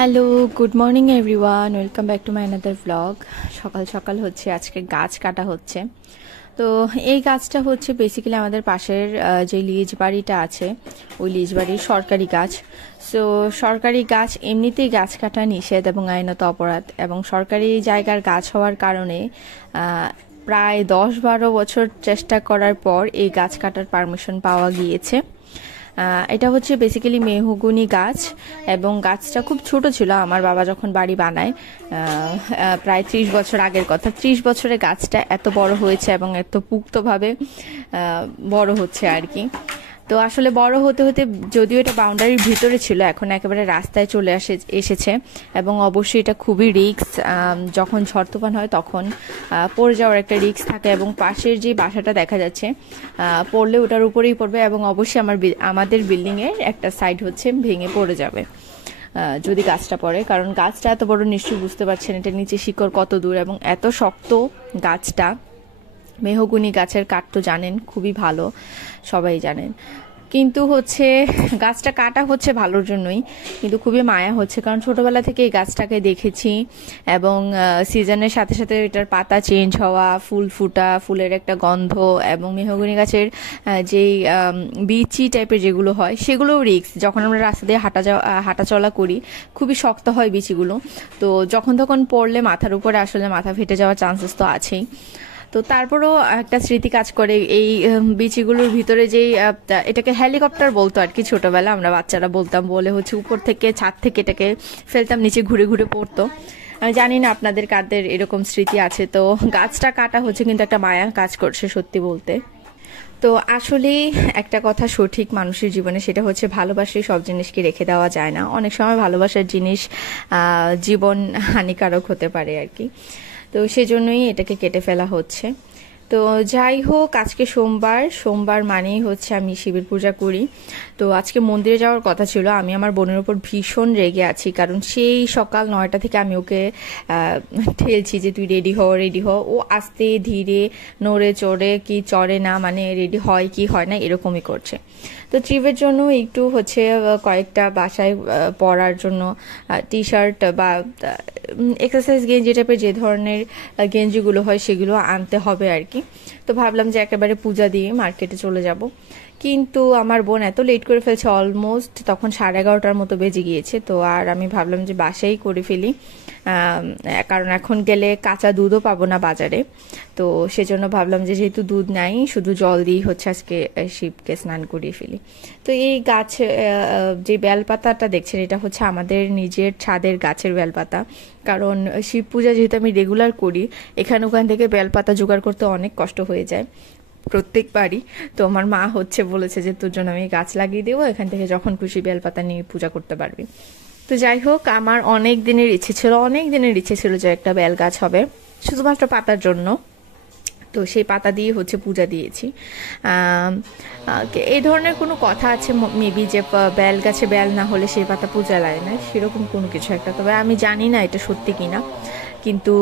Hello, good morning everyone, welcome back to my another vlog. সকাল সকাল হচ্ছে আজকে গাছ কাটা হচ্ছে। তো এই গাছটা হচ্ছে বেসিক্যালি আমাদের পাশের যে লিজ বাড়িটা আছে ওই লিজ বাড়ির সরকারি গাছ। সো সরকারি গাছ এমনিতেই গাছ কাটা নিষেধ এবং আইনত অপরাধ, এবং সরকারি জায়গার গাছ হওয়ার কারণে প্রায় 10-12 বছর চেষ্টা করার পর এই গাছ কাটার পারমিশন পাওয়া গিয়েছে। এটা হচ্ছে বেসিক্যালি মেহগনি গাছ, এবং গাছটা খুব ছোট ছিল আমার বাবা যখন বাড়ি বানায়। প্রায় 30 বছর আগের কথা। 30 বছরে গাছটা এত বড় হয়েছে এবং এত পুক্তভাবে বড় হচ্ছে আর কি। তো আসলে বড় হতে হতে, যদিও এটা বাউন্ডারির ভিতরে ছিল, এখন একেবারে রাস্তায় চলে এসেছে। এবং অবশ্যই এটা খুবই রিস্ক, যখন ঝড় তুফান হয় তখন পড়ে যাওয়ার একটা রিস্ক থাকে। এবং পাশের যে বাসাটা দেখা যাচ্ছে পড়লে ওটার উপরেই পড়বে, এবং অবশ্যই আমাদের বিল্ডিংয়ের একটা সাইড হচ্ছে ভেঙে পড়ে যাবে যদি গাছটা পড়ে। কারণ গাছটা এত বড়, নিশ্চয়ই বুঝতে পারছেন এটার নিচে শিকড় কত দূর, এবং এত শক্ত গাছটা। মেহগনি গাছের কাঠ তো জানেন, খুবই ভালো, সবাই জানেন। কিন্তু হচ্ছে গাছটা কাটা হচ্ছে ভালোর জন্যই, কিন্তু খুবই মায়া হচ্ছে, কারণ ছোটবেলা থেকে এই গাছটাকে দেখেছি। এবং সিজনের সাথে সাথে এটার পাতা চেঞ্জ হওয়া, ফুল ফুটা, ফুলের একটা গন্ধ, এবং মেহগনি গাছের যেই বিচি টাইপের যেগুলো হয় সেগুলোও রিস্ক। যখন আমরা রাস্তা দিয়ে হাঁটাচলা করি খুবই শক্ত হয় বিচিগুলো, তো যখন তখন পড়লে মাথার উপরে আসলে মাথা ফেটে যাওয়ার চান্সেস তো আছেই। তো তারপরও একটা স্মৃতি কাজ করে এই বিচিগুলোর ভিতরে, যেই এটাকে হেলিকপ্টার বলতো আর কি, ছোটবেলা আমরা বাচ্চারা বলতাম, বলে হচ্ছে উপর থেকে ছাদ থেকে এটাকে ফেলতাম, নিচে ঘুরে ঘুরে পড়তো। আমি জানি না আপনাদের কাদের এরকম স্মৃতি আছে। তো গাছটা কাটা হচ্ছে, কিন্তু একটা মায়া কাজ করছে সত্যি বলতে। তো আসলে একটা কথা সঠিক মানুষের জীবনে, সেটা হচ্ছে ভালোবাসায় সব জিনিসকে রেখে দেওয়া যায় না। অনেক সময় ভালোবাসার জিনিস জীবন হানিকারক হতে পারে আর কি। তো সেজন্যই এটাকে কেটে ফেলা হচ্ছে। তো যাই হোক, আজকে সোমবার মানেই হচ্ছে আমি শিবের পূজা করি। তো আজকে মন্দিরে যাওয়ার কথা ছিল। আমি আমার বোনের উপর ভীষণ রেগে আছি, কারণ সেই সকাল 9টা থেকে আমি ওকে ঠেলছি যে তুই রেডি হ। ও আস্তে ধীরে নড়ে চড়ে কি চড়ে না, মানে রেডি হয় কি হয় না এরকমই করছে। তো ট্রিপের জন্য একটু হচ্ছে কয়েকটা বাসায় পরার জন্য টি শার্ট বা এক্সারসাইজ গেঞ্জি টাইপের যে ধরনের গেঞ্জিগুলো হয় সেগুলো আনতে হবে আর কি। তো ভাবলাম যে একেবারে পূজা দিয়ে মার্কেটে চলে যাব, কিন্তু আমার বোন এত লেট করে ফেলছে, অলমোস্ট তখন 11:30টার মতো বেজে গিয়েছে। তো আর আমি ভাবলাম যে বাসায় করে ফেলি, কারণ এখন গেলে কাঁচা দুধও পাবো না বাজারে। তো সেজন্য ভাবলাম যে যেহেতু দুধ নাই, শুধু জল দিয়ে হচ্ছে আজকে শিবকে স্নান করিয়ে ফেলি। তো এই গাছ, যে বেলপাতাটা দেখছেন, এটা হচ্ছে আমাদের নিজের ছাদের গাছের বেলপাতা। কারণ শিব পূজা যেহেতু আমি রেগুলার করি, এখান ওখান থেকে বেলপাতা জোগাড় করতে অনেক কষ্ট হয়ে যায় প্রত্যেকবারই। তো আমার মা হচ্ছে বলেছে যে তোর জন্য আমি গাছ লাগিয়ে দেবো, এখান থেকে যখন খুশি বেলপাতা নিয়ে পূজা করতে পারবি। তো যাই হোক, আমার অনেক দিনের ইচ্ছে ছিল যে একটা বেল গাছ হবে, শুধুমাত্র পাতার জন্য। তো সেই পাতা দিয়ে হচ্ছে পূজা দিয়েছি। এই ধরনের কোনো কথা আছে মেবি, যে বেল গাছে বেল না হলে সেই পাতা পূজা লাগে না, সেরকম কোনো কিছু একটা। তবে আমি জানি না এটা সত্যি কিনা, কিন্তু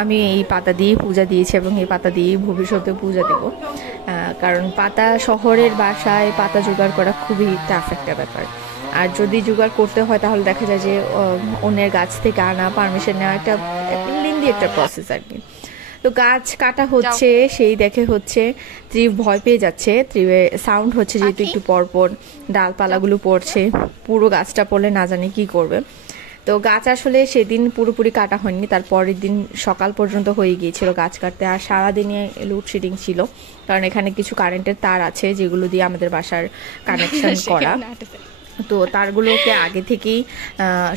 আমি এই পাতা দিয়ে পূজা দিয়েছি, এবং এই পাতা দিয়ে ভবিষ্যতে পূজা দেব। কারণ পাতা, শহরের বাসায় পাতা জোগাড় করা খুবই টাফ একটা ব্যাপার। আর যদি জোগাড় করতে হয় তাহলে দেখা যায় যে অন্যের গাছ থেকে আনা, পারমিশন নেওয়া একটা লেন্দি একটা প্রসেস আর কি। তো গাছ কাটা হচ্ছে, সেই দেখে হচ্ছে ত্রিভ ভয় পেয়ে যাচ্ছে। ত্রিভে সাউন্ড হচ্ছে যেহেতু একটু পরপর ডালপালাগুলো পড়ছে, পুরো গাছটা পড়লে না জানি কি করবে। তো গাছ আসলে সেদিন পুরোপুরি কাটা হয়নি, তার পরের দিন সকাল পর্যন্ত হয়ে গিয়েছিল গাছ কাটতে। আর সারাদিনে লোডশেডিং ছিল, কারণ এখানে কিছু কারেন্টের তার আছে যেগুলো দিয়ে আমাদের বাসার কানেকশন করা। তো তারগুলোকে আগে থেকেই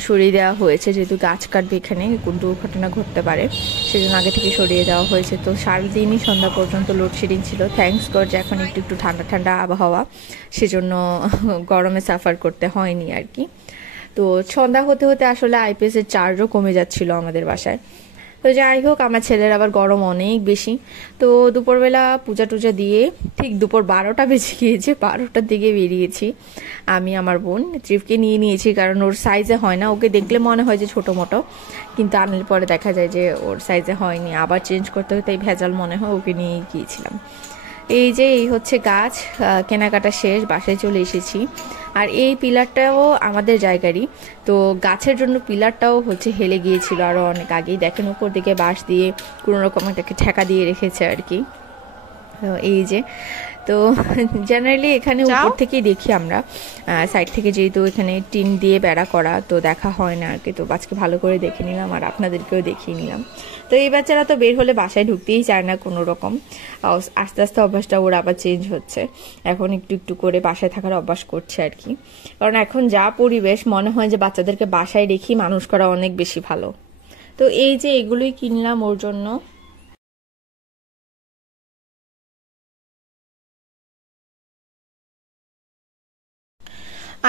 সরিয়ে দেওয়া হয়েছে, যেহেতু গাছ কাটবে এখানে দুর্ঘটনা ঘটতে পারে, সেজন্য আগে থেকে সরিয়ে দেওয়া হয়েছে। তো সারাদিনই সন্ধ্যা পর্যন্ত লোডশেডিং ছিল। থ্যাঙ্কস গড যে এখন একটু একটু ঠান্ডা ঠান্ডা আবহাওয়া, সেজন্য গরমে সাফার করতে হয়নি আর কি। তো সন্ধ্যা হতে হতে আসলে আইপিএসের চার্জও কমে যাচ্ছিল আমাদের বাসায়। তো যাই হোক, আমার ছেলের আবার গরম অনেক বেশি। তো দুপুরবেলা পূজা টুজা দিয়ে ঠিক দুপুর 12টা বেজে গিয়েছে, 12টার দিকে বেরিয়েছি আমি, আমার বোন। ট্রিপকে নিয়ে নিয়েছি কারণ ওর সাইজে হয় না, ওকে দেখলে মনে হয় যে ছোটো মোটো, কিন্তু আনলে পরে দেখা যায় যে ওর সাইজে হয়নি, আবার চেঞ্জ করতে হতে ভেজাল মনে হয়, ওকে নিয়ে গিয়েছিলাম। এই হচ্ছে গাছ, কেনাকাটা শেষ, বাসায় চলে এসেছি। আর এই পিলারটাও আমাদের জায়গারই, তো গাছের জন্য পিলারটাও হচ্ছে হেলে গিয়েছিল আরও অনেক আগেই। দেখেন উপর দিকে বাঁশ দিয়ে কোনো রকম একটা ঠেকা দিয়ে রেখেছে আর কি। এই যে, তো জেনারেলি এখানে উপর থেকেই দেখি আমরা, সাইড থেকে যেহেতু এখানে টিন দিয়ে বেড়া করা, তো দেখা হয় না আর কি। তো আজকে ভালো করে দেখে নিলাম আর আপনাদেরকেও দেখিয়ে নিলাম। তো এই বাচ্চারা তো বের হলে বাসায় ঢুকতেই চায় না কোনো রকম, আস্তে আস্তে অভ্যাসটা ওর আবার চেঞ্জ হচ্ছে। এখন একটু একটু করে বাসায় থাকার অভ্যাস করছে আর কি। কারণ এখন যা পরিবেশ, মনে হয় যে বাচ্চাদেরকে বাসায় রেখে মানুষ করা অনেক বেশি ভালো। তো এই যে এগুলোই কিনলাম ওর জন্য।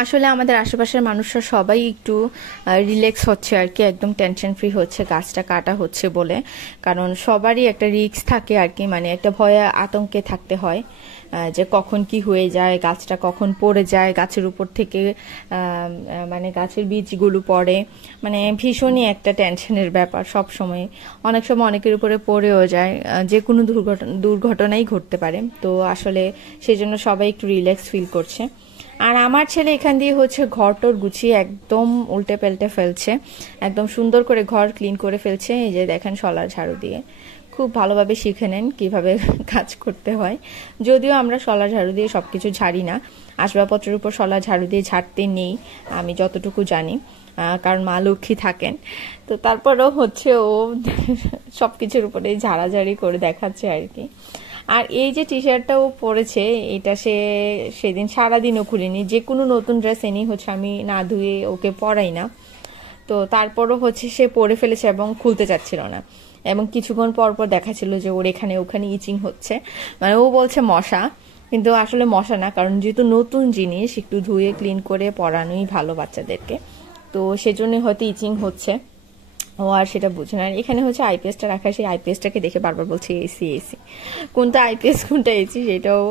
আসলে আমাদের আশেপাশের মানুষরা সবাই একটু রিল্যাক্স হচ্ছে আর কি, একদম টেনশন ফ্রি হচ্ছে গাছটা কাটা হচ্ছে বলে। কারণ সবারই একটা রিস্ক থাকে আর কি, মানে একটা ভয়ে আতঙ্কে থাকতে হয় যে কখন কি হয়ে যায়, গাছটা কখন পড়ে যায়, গাছের উপর থেকে মানে গাছের বীজগুলো পড়ে, মানে ভীষণই একটা টেনশনের ব্যাপার সব সময়। অনেক সময় অনেকের উপরে পড়েও যায়, যে কোনো দুর্ঘটনাই ঘটতে পারে। তো আসলে সেই জন্য সবাই একটু রিল্যাক্স ফিল করছে। আর আমার ছেলে এখান দিয়ে হচ্ছে ঘর টর গুছিয়ে একদম উল্টে পাল্টে ফেলছে, একদম সুন্দর করে ঘর ক্লিন করে ফেলছে। এই যে দেখেন শলার ঝাড়ু দিয়ে খুব ভালোভাবে শিখে নেন কিভাবে কাজ করতে হয়। যদিও আমরা শলার ঝাড়ু দিয়ে সবকিছু ঝাড়ি না, আসবাবপত্রের উপর শলার ঝাড়ু দিয়ে ঝাড়তে নেই আমি যতটুকু জানি, কারণ মা লক্ষ্মী থাকেন। তো তারপরেও হচ্ছে ও সবকিছুর উপরে ঝাড়াঝাড়ি করে দেখাচ্ছে আর কি। আর এই যে টি শার্টটা ও পরেছে, এটা সেদিন সারাদিনও খুলিনি। যে কোনো নতুন ড্রেস এনে হচ্ছে আমি না ধুয়ে ওকে পরাই না, তো তারপরও হচ্ছে সে পরে ফেলেছে এবং খুলতে চাচ্ছিল না। এবং কিছুক্ষণ পর পর দেখাচ্ছিল যে ওর এখানে ওখানে ইচিং হচ্ছে, মানে ও বলছে মশা, কিন্তু আসলে মশা না, কারণ যেহেতু নতুন জিনিস একটু ধুয়ে ক্লিন করে পরানোই ভালো বাচ্চাদেরকে, তো সেজন্য হয়তো ইচিং হচ্ছে। ও আর সেটা বুঝে না। এখানে হচ্ছে আইপিএসটা রাখা, সেই আইপিএসটাকে দেখে বারবার বলছে এসি এসি, কোনটা আইপিএস কোনটা এসি সেটাও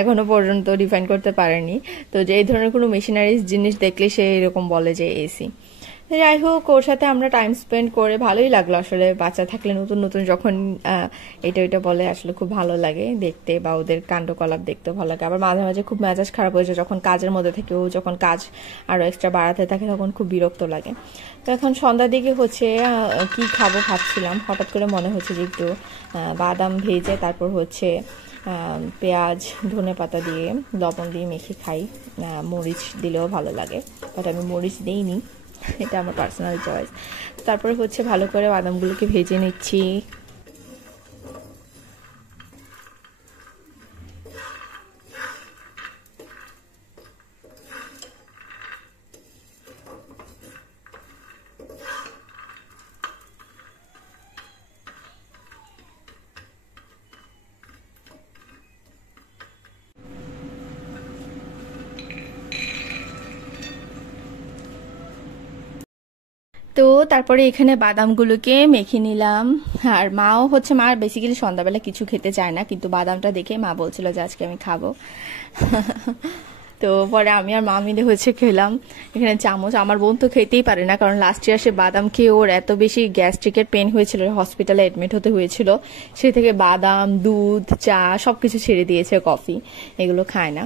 এখনো পর্যন্ত ডিফাইন করতে পারেনি। তো যে এই ধরনের কোনো মেশিনারিজ জিনিস দেখলে সে এরকম বলে যে এসি। যাই হোক, ওর সাথে আমরা টাইম স্পেন্ড করে ভালোই লাগলো। আসলে বাচ্চা থাকলে নতুন নতুন যখন এটা ওইটা বলে আসলে খুব ভালো লাগে দেখতে, বা ওদের কাণ্ডকলাপ দেখতে ভালো লাগে। আবার মাঝে মাঝে খুব মেজাজ খারাপ হয়ে যায় যখন কাজের মধ্যে থেকে ও যখন কাজ আরো এক্সট্রা বাড়াতে থাকে, তখন খুব বিরক্ত লাগে। তো এখন সন্ধ্যার দিকে হচ্ছে কি খাবো ভাবছিলাম, হঠাৎ করে মনে হচ্ছে যে একটু বাদাম ভেজে তারপর হচ্ছে পেঁয়াজ ধনেপাতা দিয়ে লবণ দিয়ে মেখে খাই, মরিচ দিলেও ভালো লাগে, বাট আমি মরিচ দিইনি, এটা আমার পার্সোনাল চয়েস। তারপরে হচ্ছে ভালো করে বাদামগুলোকে ভেজে নিচ্ছি। তো তারপরে এখানে বাদামগুলোকে মেখে নিলাম। আর মাও হচ্ছে, মা বেসিক্যালি সন্ধ্যাবেলা কিছু খেতে চায় না, কিন্তু বাদামটা দেখে মা বলছিল যে আজকে আমি খাবো। তো পরে আমি আর মা মিলে হচ্ছে খেলাম। এখানে চামচ, আমার বোন তো খেতেই পারে না, কারণ লাস্ট ইয়ার সে বাদাম খেয়ে ওর এত বেশি গ্যাস্ট্রিকের পেন হয়েছিল, হসপিটালে অ্যাডমিট হতে হয়েছিল। সে থেকে বাদাম, দুধ, চা সবকিছু ছেড়ে দিয়েছে, কফি এগুলো খায় না।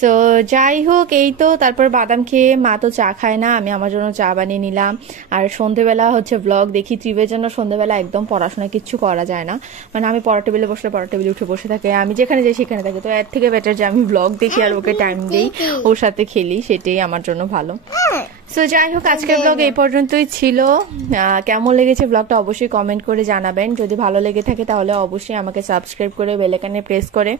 সো যাই হোক, এই তো তারপর বাদাম খেয়ে, মা তো চা খায় না, আমি আমার জন্য চা বানিয়ে নিলাম। আর সন্ধেবেলা হচ্ছে ব্লগ দেখি। ত্রিবের জন্য সন্ধেবেলা একদম পড়াশোনা কিচ্ছু করা যায় না, মানে আমি পড়া টেবিলে বসলে পড়া টেবিলে উঠে বসে থাকে, আমি যেখানে যাই সেখানে থাকি। তো এর থেকে বেটার যে আমি ব্লগ দেখি আর ওকে টাইম দিই, ওর সাথে খেলি, সেটাই আমার জন্য ভালো। সো যাই হোক, আজকের ব্লগ এই পর্যন্তই ছিল। কেমন লেগেছে ব্লগটা অবশ্যই কমেন্ট করে জানাবেন। যদি ভালো লেগে থাকে তাহলে অবশ্যই আমাকে সাবস্ক্রাইব করে বেল আইকনে প্রেস করে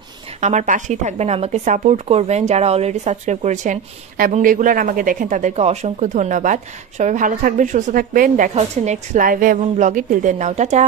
আমার পাশেই থাকবেন, আমাকে সাপোর্ট করবেন যারা অলরেডি সাবস্ক্রাইব করেছেন এবং রেগুলার আমাকে দেখেন, তাদেরকে অসংখ্য ধন্যবাদ। সবাই ভালো থাকবেন, সুস্থ থাকবেন, দেখা হচ্ছে নেক্সট লাইভে এবং ব্লগে। টিল দেন নাও, টাটা।